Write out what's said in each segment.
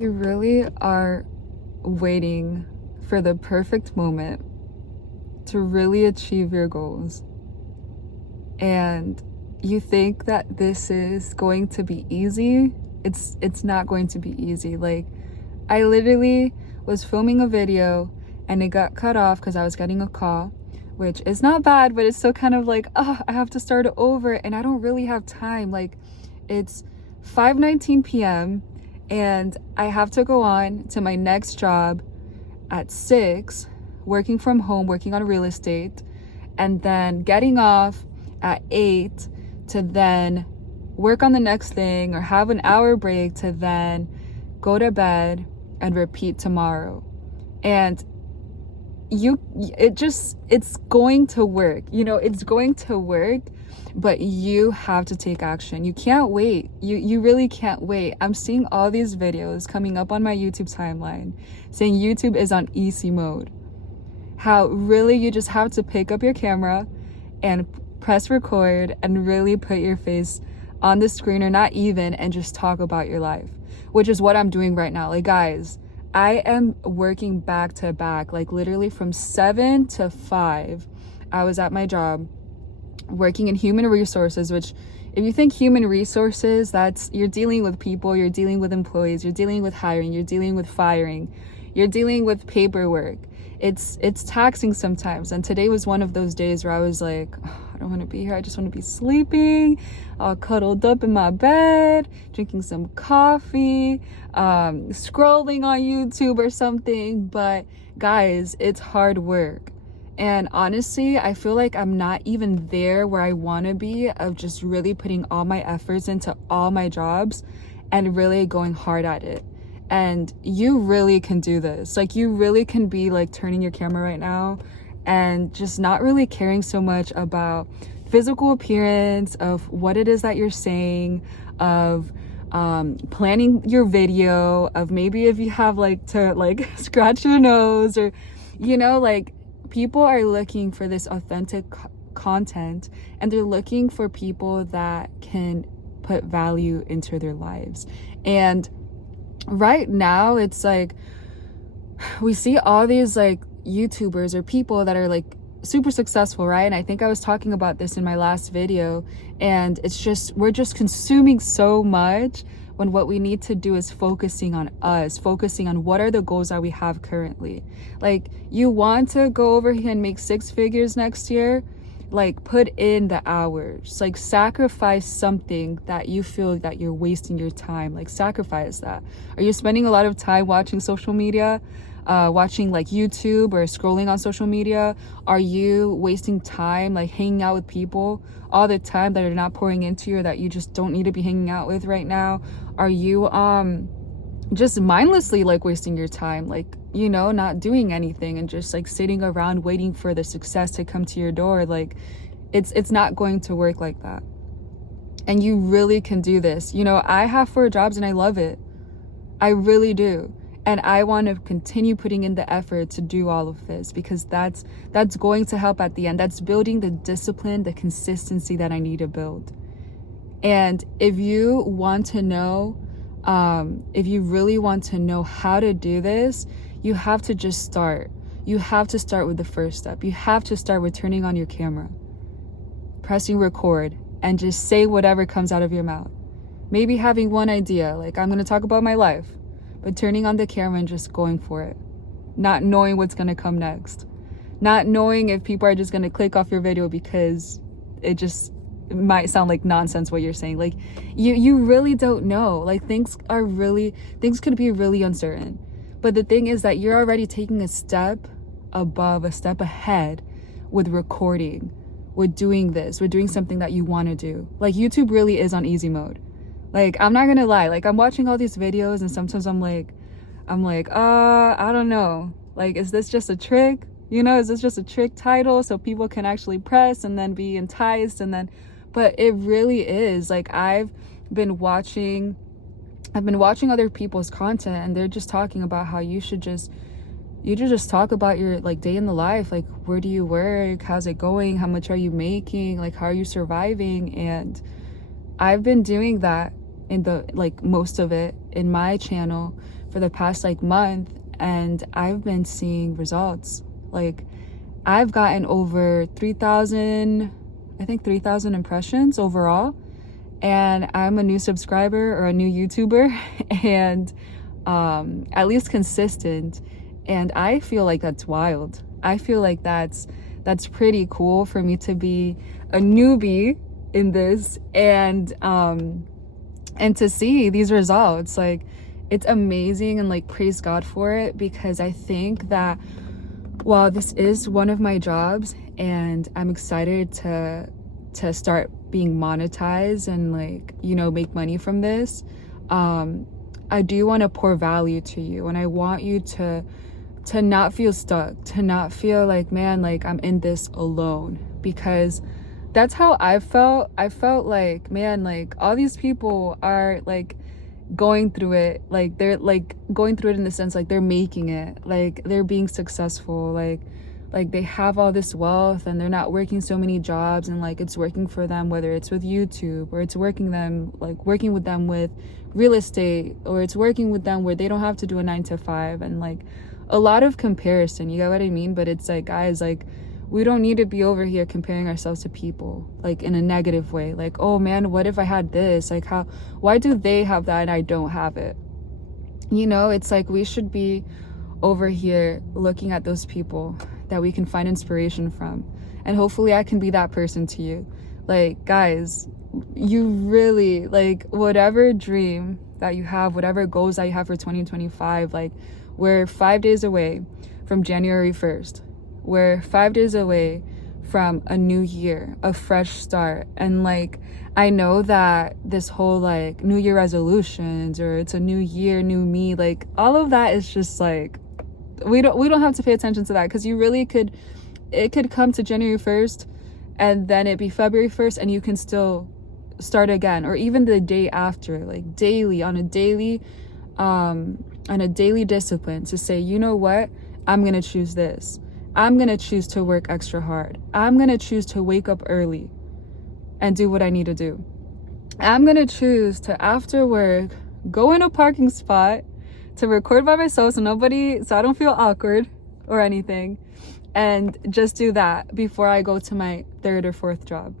You really are waiting for the perfect moment to really achieve your goals. And you think that this is going to be easy. It's not going to be easy. Like, I literally was filming a video and it got cut off because I was getting a call, which is not bad, but it's still kind of like, oh, I have to start over and I don't really have time. Like, it's 5:19 p.m. and I have to go on to my next job at 6, working from home, working on real estate, and then getting off at 8 to then work on the next thing or have an hour break to then go to bed and repeat tomorrow. And it's going to work. It's going to work, but you have to take action. You can't wait. You really can't wait. I'm seeing all these videos coming up on my YouTube timeline saying YouTube is on easy mode. How really you just have to pick up your camera and press record and really put your face on the screen, or not even, and just talk about your life, which is what I'm doing right now. Like, guys, I am working back to back, like literally from 7 to 5. I was at my job working in human resources, which if you think human resources, that's you're dealing with people, you're dealing with employees, you're dealing with hiring, you're dealing with firing, you're dealing with paperwork. It's taxing sometimes. And today was one of those days where I was like, oh, I don't want to be here. I just want to be sleeping, all cuddled up in my bed, drinking some coffee, scrolling on YouTube or something. But guys, it's hard work. And honestly, I feel like I'm not even there where I want to be, of just really putting all my efforts into all my jobs and really going hard at it. And you really can do this. Like, you really can be like turning your camera right now and just not really caring so much about physical appearance, of what it is that you're saying, of planning your video, of maybe if you have like to like scratch your nose, or like, people are looking for this authentic content, and they're looking for people that can put value into their lives. And right now it's like we see all these like YouTubers or people that are like super successful, right? And I think I was talking about this in my last video, and it's just, we're just consuming so much when what we need to do is focusing on us, focusing on what are the goals that we have currently. Like, you want to go over here and make 6 figures next year, like, put in the hours, like, sacrifice something that you feel that you're wasting your time, like, sacrifice that. Are you spending a lot of time watching social media, watching like YouTube or scrolling on social media? Are you wasting time like hanging out with people all the time that are not pouring into you, or that you just don't need to be hanging out with right now? Are you just mindlessly like wasting your time, like, not doing anything and just like sitting around waiting for the success to come to your door? Like, it's not going to work like that. And you really can do this. I have 4 jobs and I love it. I really do. And I want to continue putting in the effort to do all of this, because that's going to help at the end. That's building the discipline, the consistency that I need to build. And if you want to know, if you really want to know how to do this, you have to just start. You have to start with the first step. You have to start with turning on your camera, pressing record, and just say whatever comes out of your mouth. Maybe having one idea, like, I'm going to talk about my life, but turning on the camera and just going for it. Not knowing what's going to come next. Not knowing if people are just going to click off your video because it might sound like nonsense what you're saying. Like, you really don't know. Like, things could be really uncertain. But the thing is that you're already taking a step above, a step ahead with recording, with doing this, with doing something that you want to do. Like, YouTube really is on easy mode. Like, I'm not gonna lie, like, I'm watching all these videos and sometimes I'm like, I don't know. Like, is this just a trick? Is this just a trick title so people can actually press and then be enticed? But it really is. Like, I've been watching other people's content, and they're just talking about how you should just talk about your like day in the life. Like, where do you work? How's it going? How much are you making? Like, how are you surviving? And I've been doing that in the, like, most of it in my channel, for the past like month, and I've been seeing results. Like, I've gotten over 3,000, I think 3,000 impressions overall, and I'm a new subscriber or a new YouTuber, and at least consistent. And I feel like that's wild. I feel like that's pretty cool for me to be a newbie in this, and to see these results. Like, it's amazing, and like, praise God for it, because I think that while this is one of my jobs and I'm excited to start being monetized and like, you know, make money from this, I do want to pour value to you, and I want you to not feel stuck, to not feel like, man, like I'm in this alone, because that's how I felt. I felt like, man, like all these people are like going through it, like they're like going through it in the sense like they're making it, like they're being successful, like they have all this wealth and they're not working so many jobs, and like it's working for them, whether it's with YouTube or it's working with them with real estate, or it's working with them where they don't have to do a 9 to 5, and like a lot of comparison, you get what I mean? But it's like, guys, like we don't need to be over here comparing ourselves to people like in a negative way, like, oh man, what if I had this, like why do they have that and I don't have it? You know, it's like we should be over here looking at those people that we can find inspiration from, and hopefully I can be that person to you. Like, guys, you really, like, whatever dream that you have, whatever goals that you have for 2025, like, we're 5 days away from January 1st. We're 5 days away from a new year, a fresh start. And like, I know that this whole like New Year resolutions, or it's a new year, new me, like all of that is just like, we don't have to pay attention to that, because you really could, it could come to January 1st and then it be February 1st and you can still start again, or even the day after, like daily, on a daily discipline to say, you know what, I'm gonna choose this. I'm gonna choose to work extra hard. I'm gonna choose to wake up early and do what I need to do. I'm gonna choose to, after work, go in a parking spot to record by myself, so I don't feel awkward or anything, and just do that before I go to my 3rd or 4th job.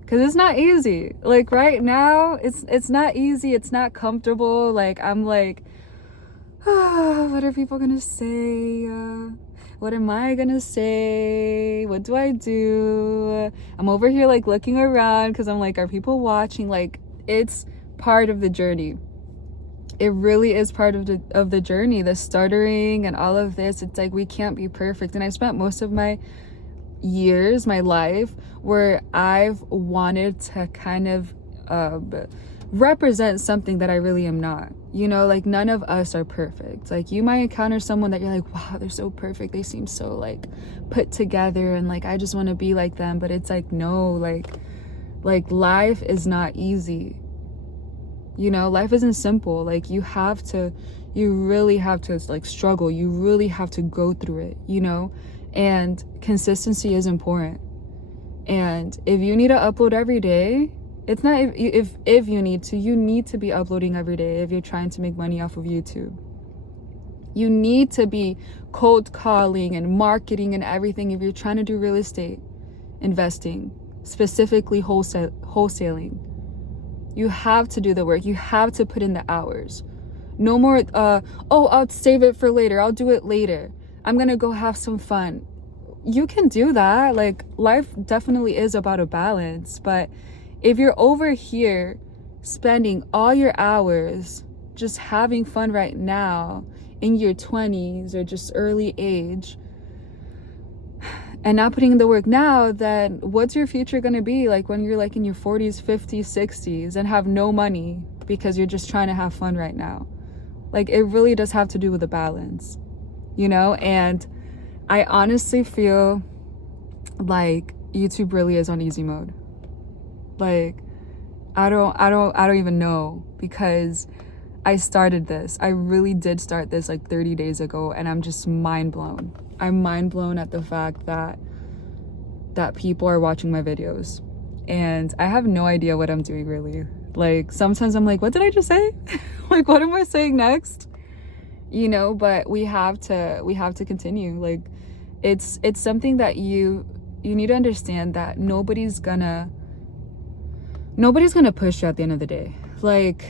Because it's not easy. Like right now, it's not easy. It's not comfortable. Like I'm like, what are people gonna say? What am I gonna say? What do I do? I'm over here like looking around because I'm like, are people watching? Like, it's part of the journey. It really is part of the journey, the stuttering and all of this. It's like, we can't be perfect. And I spent most of my years, my life, where I've wanted to kind of represent something that I really am not. You know, like none of us are perfect. Like you might encounter someone that you're like, wow, they're so perfect, they seem so like put together, and like I just want to be like them. But it's like, no, like life is not easy. You know, life isn't simple. Like you really have to like struggle. You really have to go through it, you know? And consistency is important. And if you need to upload every day, it's not if you need to be uploading every day if you're trying to make money off of YouTube. You need to be cold calling and marketing and everything if you're trying to do real estate investing, specifically wholesaling. You have to do the work. You have to put in the hours. No more, I'll save it for later. I'll do it later. I'm going to go have some fun. You can do that. Like, life definitely is about a balance. But if you're over here spending all your hours just having fun right now in your 20s or just early age and not putting in the work now, then what's your future going to be like when you're like in your 40s, 50s, 60s and have no money because you're just trying to have fun right now? Like, it really does have to do with a balance, you know? And I honestly feel like YouTube really is on easy mode. Like, I don't even know, because I started this. I really did start this like 30 days ago, and I'm just mind blown. I'm mind blown at the fact that people are watching my videos, and I have no idea what I'm doing really. Like sometimes I'm like, what did I just say? Like, what am I saying next? You know, but we have to continue. Like it's something that you need to understand, that nobody's gonna push you at the end of the day. Like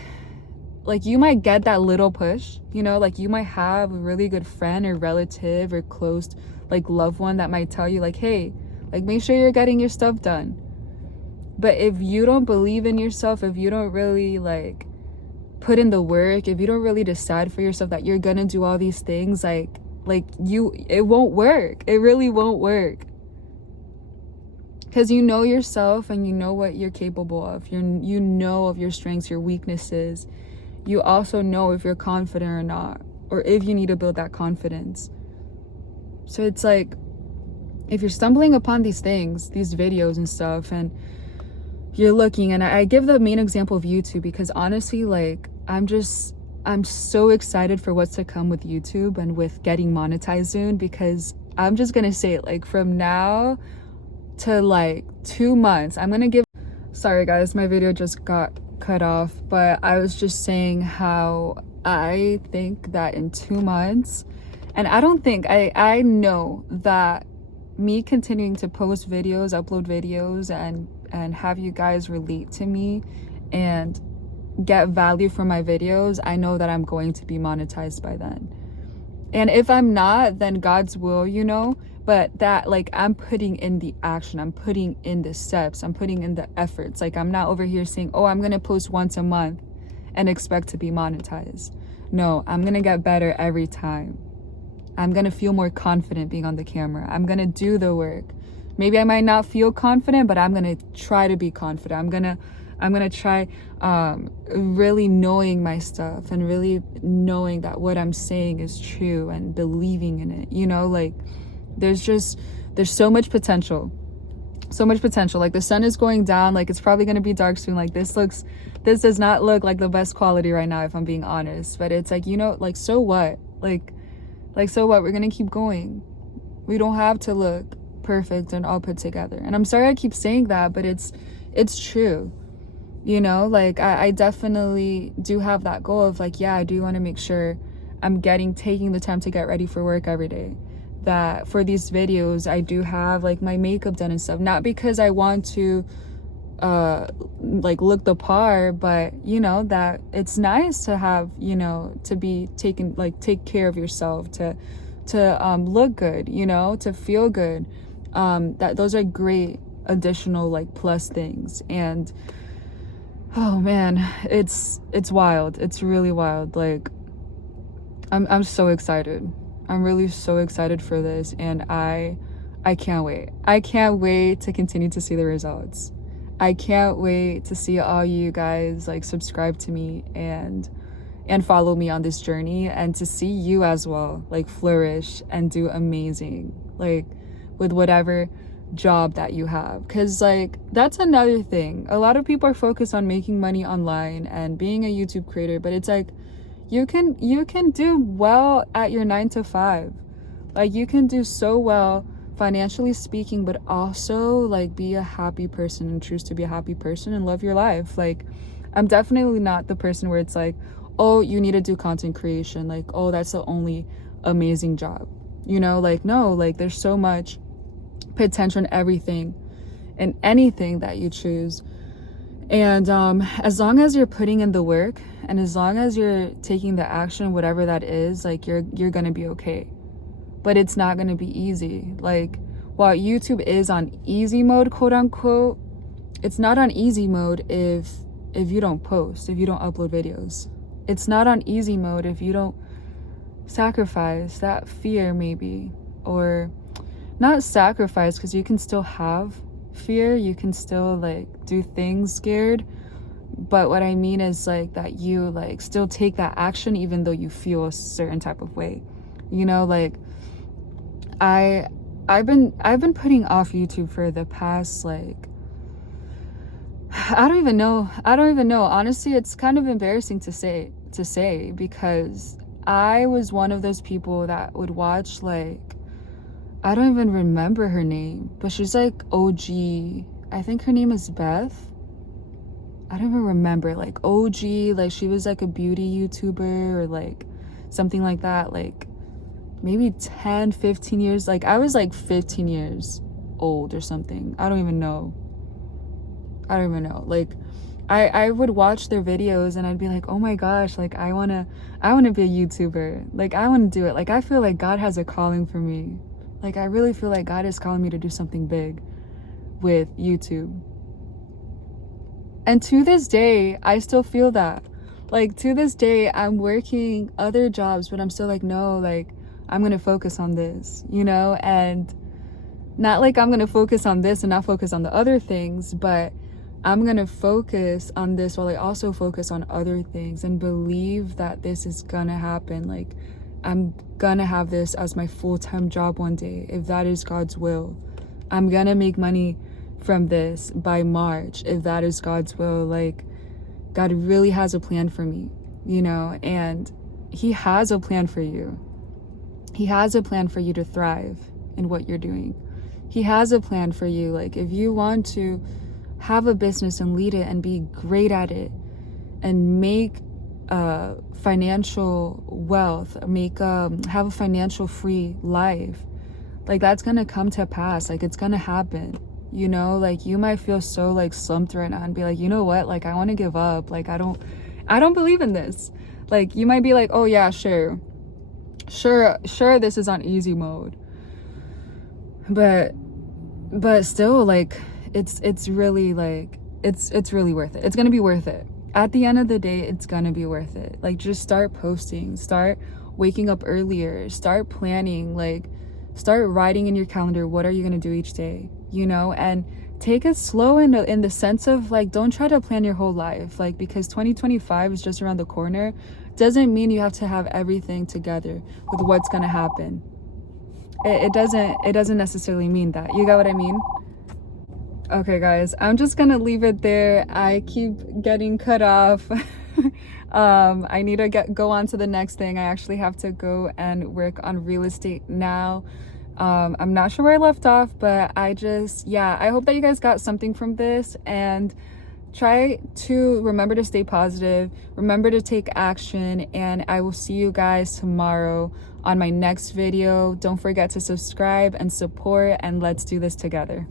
you might get that little push, you know, like you might have a really good friend or relative or close like loved one that might tell you like, hey, like make sure you're getting your stuff done. But if you don't believe in yourself, if you don't really like put in the work, if you don't really decide for yourself that you're gonna do all these things, it won't work. It really won't work. Because you know yourself and you know what you're capable of. You know of your strengths, your weaknesses. You also know if you're confident or not, or if you need to build that confidence. So it's like, if you're stumbling upon these things, these videos and stuff, and you're looking, and I give the main example of YouTube because honestly, like, I'm so excited for what's to come with YouTube and with getting monetized soon, because I'm just gonna say it, like, from now to like 2 months, I'm gonna give, sorry guys, my video just got cut off, but I was just saying how I think that in 2 months, and I know that me continuing to post videos, upload videos, and have you guys relate to me and get value from my videos, I know that I'm going to be monetized by then. And if I'm not, then God's will, you know. But that, like, I'm putting in the action, I'm putting in the steps, I'm putting in the efforts. Like, I'm not over here saying, oh, I'm gonna post once a month and expect to be monetized. No, I'm gonna get better every time. I'm gonna feel more confident being on the camera. I'm gonna do the work. Maybe I might not feel confident, but I'm gonna try to be confident. I'm gonna try really knowing my stuff and really knowing that what I'm saying is true and believing in it. You know, like, there's so much potential. So much potential. Like, the sun is going down, like, it's probably gonna be dark soon. Like, this does not look like the best quality right now, if I'm being honest. But it's like, you know, like, so what? Like so what? We're gonna keep going. We don't have to look perfect and all put together. And I'm sorry I keep saying that, but it's true. You know, like, I definitely do have that goal of, like, yeah, I do want to make sure I'm taking the time to get ready for work every day. That for these videos, I do have, like, my makeup done and stuff. Not because I want to, like, look the part, but, you know, that it's nice to have, you know, to be taken, like, take care of yourself, to look good, you know, to feel good. That those are great additional, like, plus things. And oh man, it's wild. It's really wild. Like, I'm so excited. I'm really so excited for this, and I can't wait. I can't wait to continue to see the results. I can't wait to see all you guys, like, subscribe to me and follow me on this journey, and to see you as well, like, flourish and do amazing, like, with whatever job that you have. Because, like, that's another thing. A lot of people are focused on making money online and being a YouTube creator, but it's like, you can do well at your 9 to 5. Like, you can do so well financially speaking, but also, like, be a happy person and choose to be a happy person and love your life. Like, I'm definitely not the person where it's like, oh, you need to do content creation, like, oh, that's the only amazing job, you know. Like, no, like, there's so much potential in everything and anything that you choose. And as long as you're putting in the work, and as long as you're taking the action, whatever that is, like, you're gonna be okay. But it's not gonna be easy. Like, while YouTube is on easy mode, quote unquote, it's not on easy mode if you don't post, if you don't upload videos. It's not on easy mode if you don't sacrifice that fear, maybe. Or not sacrifice, because you can still have fear, you can still, like, do things scared, but what I mean is, like, that you, like, still take that action even though you feel a certain type of way, you know. Like, I've been putting off YouTube for the past, like, I don't even know. Honestly, it's kind of embarrassing to say because I was one of those people that would watch, like, I don't even remember her name, but she's like OG. I think her name is Beth. I don't even remember, like OG, like she was like a beauty YouTuber or like something like that, like maybe 10, 15 years. Like I was like 15 years old or something. I don't even know. Like I would watch their videos and I'd be like, oh my gosh, like I wanna be a YouTuber. Like I wanna do it. Like I feel like God has a calling for me. Like I really feel like God is calling me to do something big with YouTube. And to this day, I still feel that. Like to this day, I'm working other jobs, but I'm still like, no, like I'm gonna focus on this, you know? And not like I'm gonna focus on this and not focus on the other things, but I'm gonna focus on this while I also focus on other things and believe that this is gonna happen. Like I'm gonna have this as my full-time job one day, if that is God's will. I'm gonna make money from this by March, if that is God's will. Like God really has a plan for me, you know, and He has a plan for you. He has a plan for you to thrive in what you're doing. He has a plan for you. Like if you want to have a business and lead it and be great at it and make financial wealth, have a financial free life, like that's gonna come to pass. Like it's gonna happen, you know. Like you might feel so like slumped right now and be like, you know what, like I want to give up, like I don't believe in this. Like you might be like, oh yeah, sure this is on easy mode, but still, like it's really like it's really worth it. It's gonna be worth it. At the end of the day, it's gonna be worth it. Like just start posting, start waking up earlier, start planning, like start writing in your calendar what are you gonna do each day, you know, and take it slow in the sense of like don't try to plan your whole life, like because 2025 is just around the corner doesn't mean you have to have everything together with what's gonna happen. It doesn't necessarily mean that. You got what I mean? Okay guys, I'm just gonna leave it there. I keep getting cut off. I need to go on to the next thing. I actually have to go and work on real estate now. I'm not sure where I left off, but I hope that you guys got something from this, and try to remember to stay positive, remember to take action, and I will see you guys tomorrow on my next video. Don't forget to subscribe and support, and let's do this together.